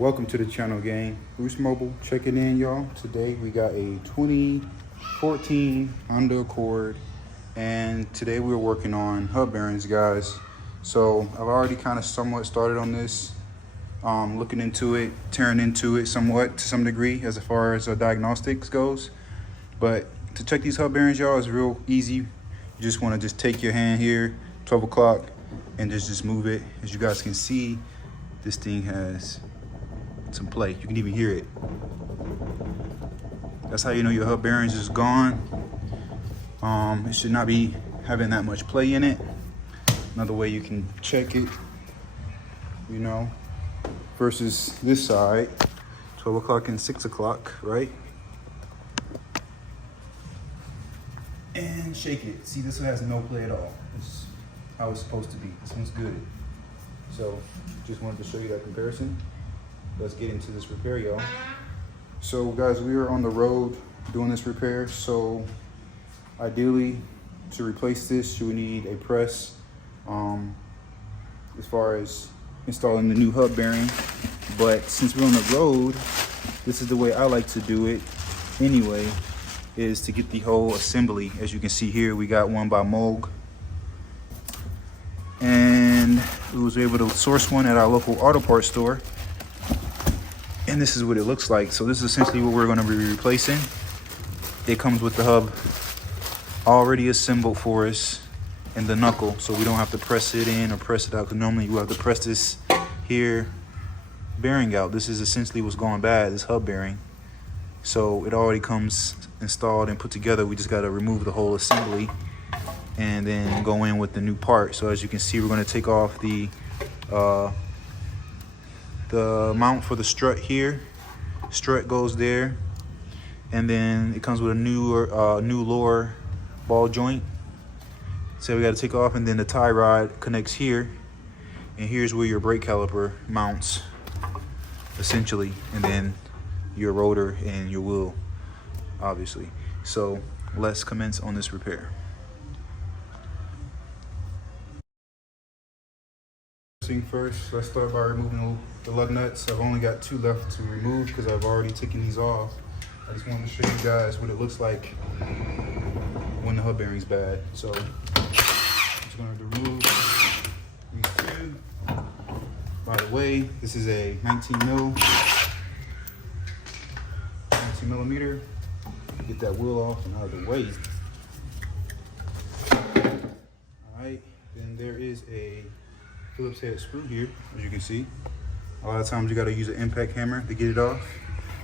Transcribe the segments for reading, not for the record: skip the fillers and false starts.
Welcome to the channel, gang. Bruce Mobile checking in, y'all. Today we got a 2014 Honda Accord, and today we're working on hub bearings, guys. So I've already kind of somewhat started on this, looking into it, tearing into it somewhat to some degree as far as diagnostics goes. But to check these hub bearings, y'all, is real easy. You just want to just take your hand here, 12 o'clock, and just move it. As you guys can see, this thing has some play. You can even hear it. That's how you know your hub bearings is gone. It should not be having that much play in it. Another way you can check it, you know, versus this side, 12 o'clock and 6 o'clock, right? And shake it. See, this one has no play at all. It's how it's supposed to be. This one's good. So just wanted to show you that comparison. Let's get into this repair, y'all. So guys, we are on the road doing this repair. So ideally, to replace this, you would need a press. As far as installing the new hub bearing, but since we're on the road, this is the way I like to do it anyway, is to get the whole assembly. As you can see here, we got one by Moog, and we was able to source one at our local auto parts store. And this is what it looks like. So this is essentially what we're going to be replacing. It comes with the hub already assembled for us in the knuckle, so we don't have to press it in or press it out, because normally you have to press this here bearing out. This is essentially what's going bad, this hub bearing. So it already comes installed and put together. We just got to remove the whole assembly and then go in with the new part. So as you can see, we're going to take off the mount for the strut here. Strut goes there, and then it comes with a new lower ball joint. So we got to take off, and then the tie rod connects here, and here's where your brake caliper mounts, essentially, and then your rotor and your wheel, obviously. So let's commence on this repair. First, let's start by removing the lug nuts. I've only got 2 left to remove because I've already taken these off. I just wanted to show you guys what it looks like when the hub bearing's bad. So I'm just going to remove these 2. By the way, this is a 19 millimeter. Get that wheel off and out of the way. All right, then there is a Phillips head screw here, as you can see. A lot of times you got to use an impact hammer to get it off.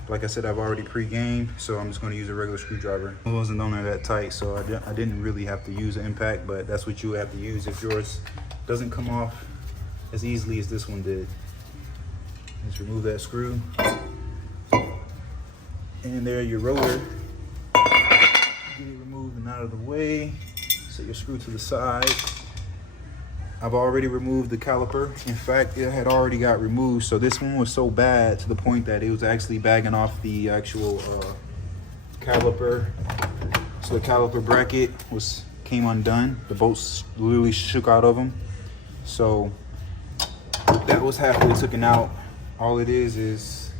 Like I said, I've already pre-gamed, so I'm just going to use a regular screwdriver. It wasn't on there that tight, so I didn't really have to use an impact, but that's what you have to use if yours doesn't come off as easily as this one did. Just remove that screw. And there, your rotor. Get it removed and out of the way. Set your screw to the side. I've already removed the caliper. In fact, it had already got removed. So this one was so bad to the point that it was actually bagging off the actual caliper. So the caliper bracket came undone. The bolts literally shook out of them. So that was halfway taken out. All it is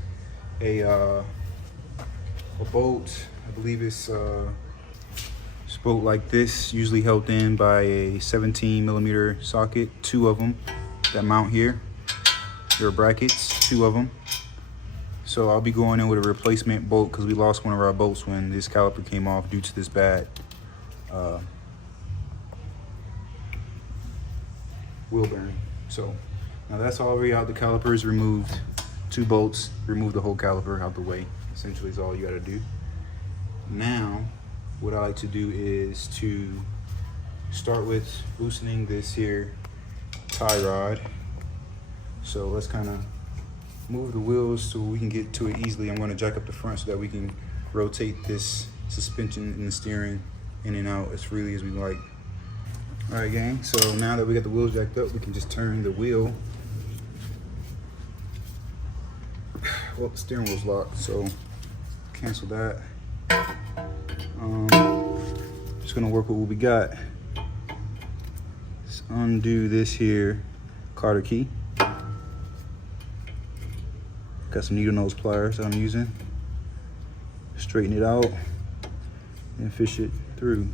a bolt. I believe it's bolt like this, usually held in by a 17 millimeter socket, 2 of them that mount here. There are brackets, 2 of them. So I'll be going in with a replacement bolt because we lost one of our bolts when this caliper came off due to this bad wheel bearing. So now that's already out. The caliper is removed. 2 bolts, remove the whole caliper out the way. Essentially is all you got to do. Now what I like to do is to start with loosening this here tie rod. So let's kind of move the wheels so we can get to it easily. I'm going to jack up the front so that we can rotate this suspension and the steering in and out as freely as we like. All right, gang, so now that we got the wheels jacked up, we can just turn the wheel. Well, the steering wheel's locked, so cancel that. Just gonna work with what we got. Let's undo this here Carter key. Got some needle nose pliers that I'm using. Straighten it out and fish it through.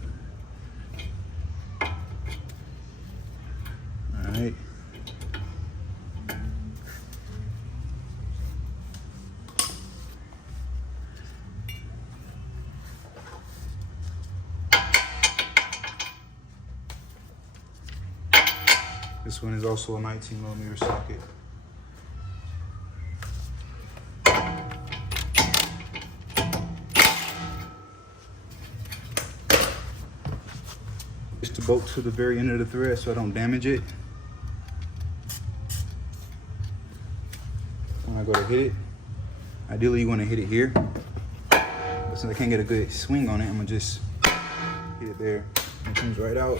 All right. This one is also a 19mm socket. Push the bolt to the very end of the thread so I don't damage it. When I go to hit it, ideally you want to hit it here. But since I can't get a good swing on it, I'm gonna just hit it there. It comes right out.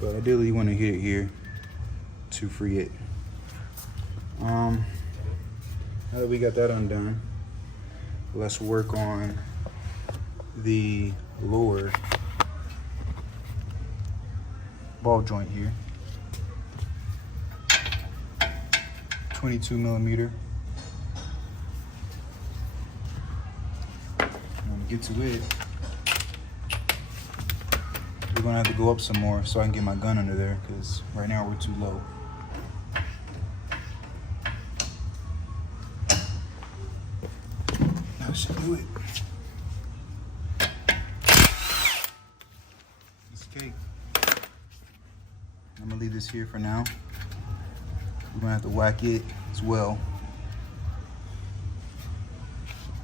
But ideally you want to hit it here to free it. Now that we got that undone, let's work on the lower ball joint here. 22mm. I'm gonna get to it. We're gonna have to go up some more so I can get my gun under there, because right now we're too low. That should do it. It's cake. I'm gonna leave this here for now. We're gonna have to whack it as well.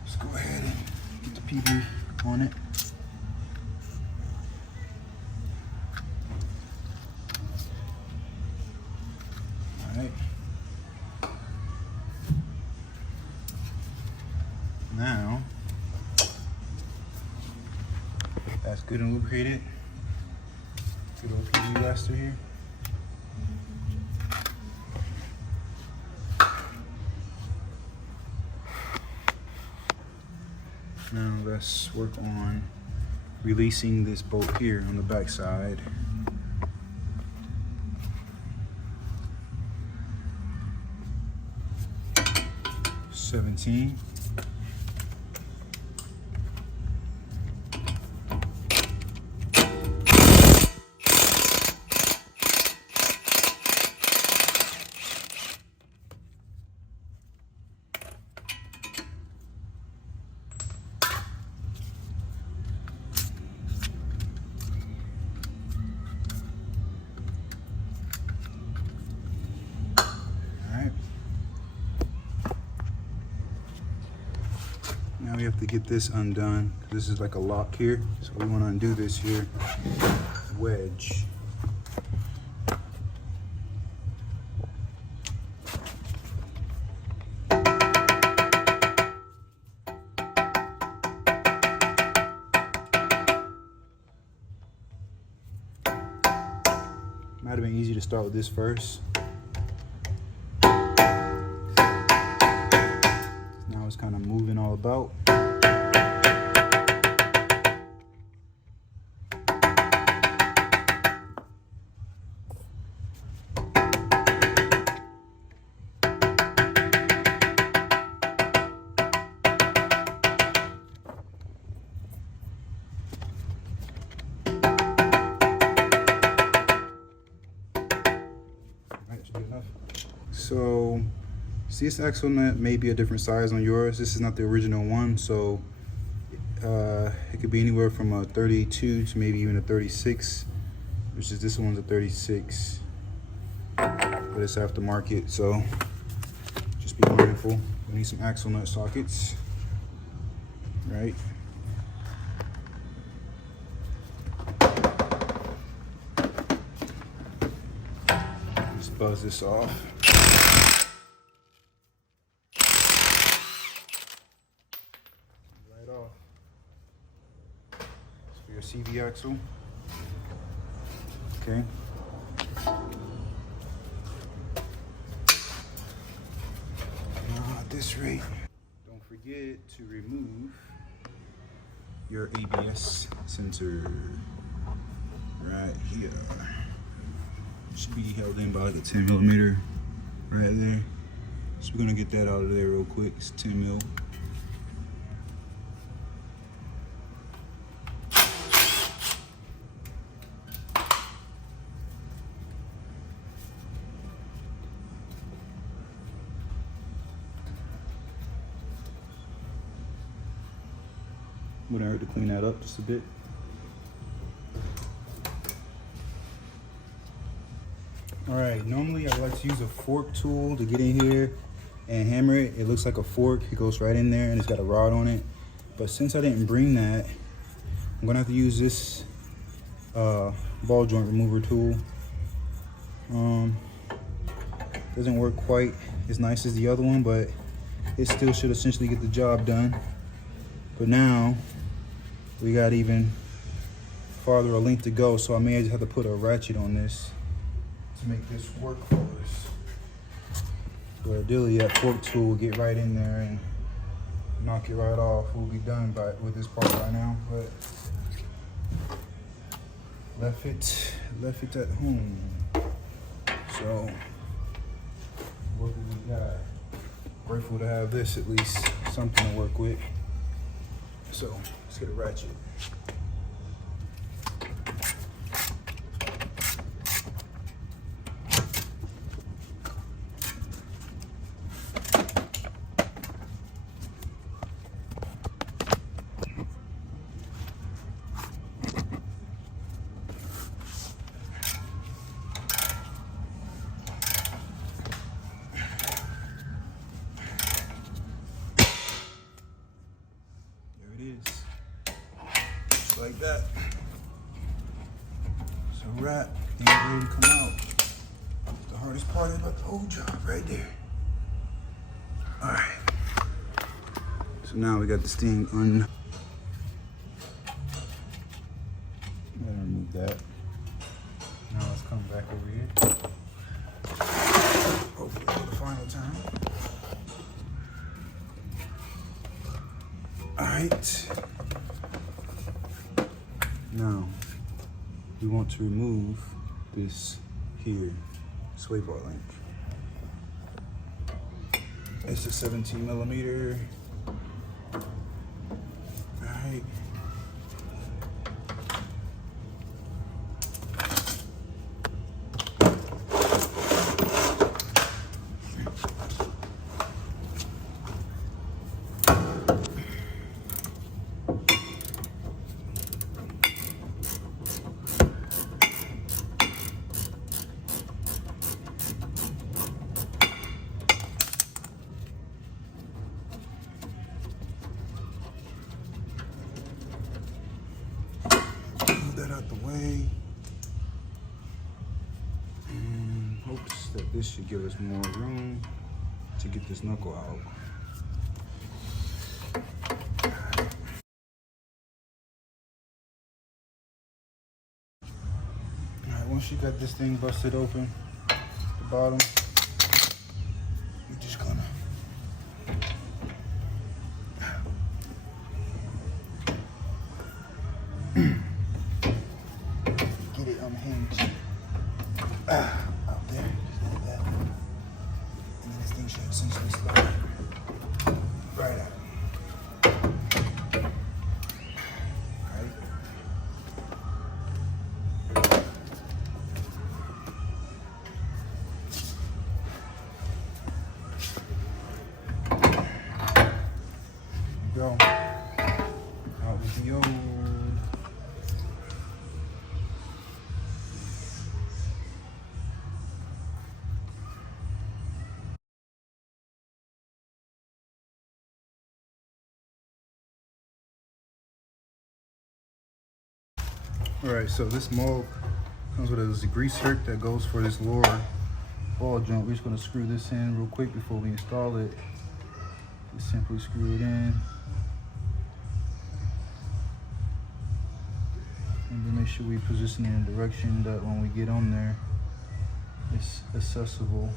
Let's go ahead and get the PB on it. Alright. Now, that's good and lubricated. Good old PB blaster here. Now let's work on releasing this bolt here on the back side. $17. Now we have to get this undone. This is like a lock here, so we want to undo this here wedge. Might have been easy to start with this first. Now it's kind of moving all about. So, see, this axle nut may be a different size on yours. This is not the original one, so it could be anywhere from a 32 to maybe even a 36, which is this one's a 36, but it's aftermarket, so just be mindful. We need some axle nut sockets, right? Just buzz this off. Your CV axle. Okay. Now at this rate, don't forget to remove your ABS sensor. right here. Should be held in by like a 10 millimeter right there. So we're gonna get that out of there real quick. It's 10 mil. Wouldn't hurt to clean that up just a bit. All right, normally I like to use a fork tool to get in here and hammer it. It looks like a fork, it goes right in there and it's got a rod on it. But since I didn't bring that, I'm gonna have to use this ball joint remover tool. Doesn't work quite as nice as the other one, but it still should essentially get the job done. But now, we got even farther a length to go, so I may just have to put a ratchet on this to make this work for us. But ideally, that fork tool will get right in there and knock it right off. We'll be done with this part by now, but left it at home. So, what do we got? Grateful to have this, at least something to work with. So let's get a ratchet. Like that. So wrap and ready to come out. The hardest part about the whole job right there. All right. So now we got this thing remove that. Now let's come back over here. Hopefully for the final time. All right. Now, we want to remove this here, sway bar link. It's a 17 millimeter. All right. That out the way, and hopes that this should give us more room to get this knuckle out. All right, once you got this thing busted open, the bottom, you're just gonna get it unhinged out there, just like that. And then this thing should essentially slide right out. Go out with the old. All right, so this mold comes with a grease zerk that goes for this lower ball joint. We're just gonna screw this in real quick before we install it. Just simply screw it in. And then make sure we position it in a direction that when we get on there, it's accessible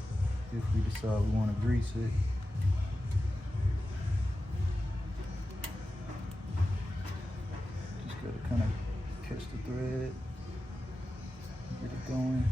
if we decide we want to grease it. Just gotta kind of catch the thread. going.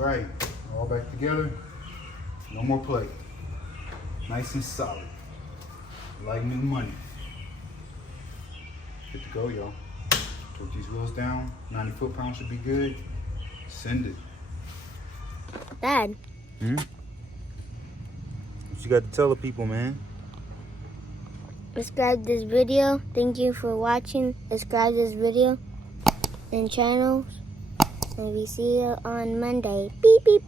right, all back together. No more play. Nice and solid. Like new money. Good to go, y'all. Torque these wheels down. 90 foot-pounds should be good. Send it. Dad. What you got to tell the people, man? Subscribe this video. Thank you for watching. Subscribe this video and channels. And we see you on Monday. Beep, beep.